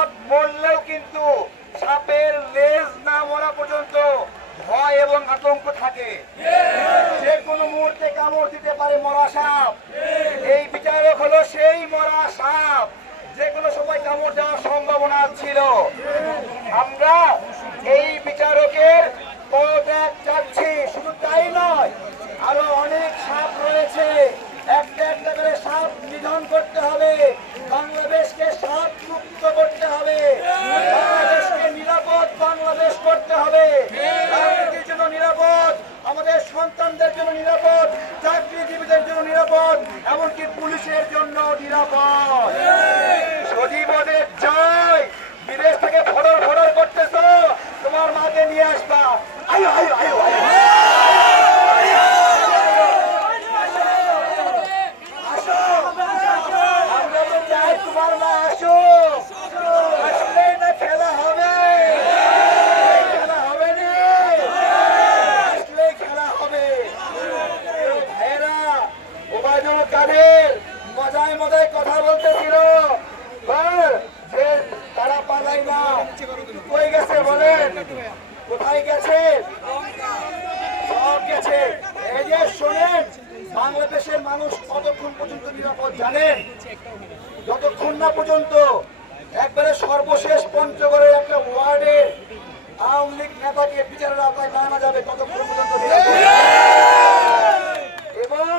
সাপ বললেও কিন্তু সাপের লেজ না মরা পর্যন্ত ভয় এবং আতঙ্ক থাকে। যে কোনো মুহূর্তে কামড় দিতে পারে মরা সাপ। এই বিচারক হলো সেই মরা সাপ। যে কোনো সময় কামড় দেওয়ার সম্ভাবনা ছিল। আমরা এই বিচারকের পদত্যাগ চাচ্ছি। শুধু তাই নয়, আরও অনেক সাপ রয়েছে। একটা একটা করে সাপ নিধন করতে হবে। পুলিশের জন্য নিরাপদ। সজীবদের জয়। বিদেশ থেকে ফডর ফডর করতেছ। তোমার মাকে নিয়ে আসবা। আয়ো আয়ো আয়ো। কথা বলতেছিল। বল, যে তারা পালাই না। কই গেছে বলেন? কোথায় গেছে? সব গেছে। এই যে শোনেন বাংলাদেশের মানুষ কতক্ষণ পর্যন্ত নিরাপদ জানেন যতক্ষণ না পর্যন্ত একবারে সর্বশেষ পঞ্চগড়ের একটা ওয়ার্ডের আওয়ামী লীগ নেতাকে বিচারের আওতায় না যাবে ততক্ষণ পর্যন্ত নিরাপদ এবং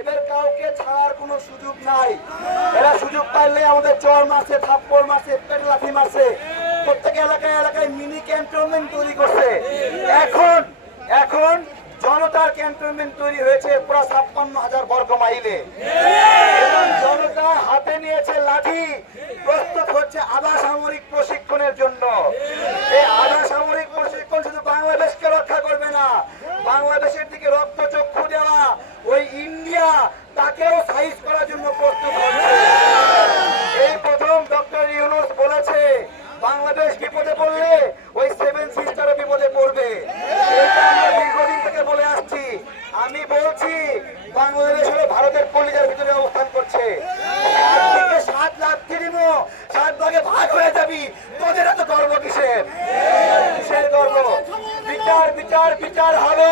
এদের কাউকে ছাড়ার কোনো সুযোগ নাই। এরা সুযোগ পাইলে আমাদের চর মারছে, থাপ্পড় মারছে পেট লাথি প্রত্যেক এলাকায় এলাকায় মিনি ক্যান্টনমেন্ট তৈরি করছে। এখন এখন জনতার ক্যান্টনমেন্ট তৈরি হয়েছে পুরো ছাপ্পান্ন হাজার বর্গ মাইলে। জনতা হাতে নিয়েছে লাঠি। প্রস্তুত হচ্ছে আধা সামরিক প্রশিক্ষণের জন্য। এই আধা সামরিক প্রশিক্ষণ শুধু বাংলাদেশকে রক্ষা করবে না, বাংলাদেশের দিকে ভারতের কলিজার ভিতরে অবস্থান করছে। সাত লাখ কিনিব সাত ভাগে ভাগ হয়ে যাবি। তোদের এত গর্ব কিসের? কিসের গর্ব? বিচার বিচার বিচার হবে।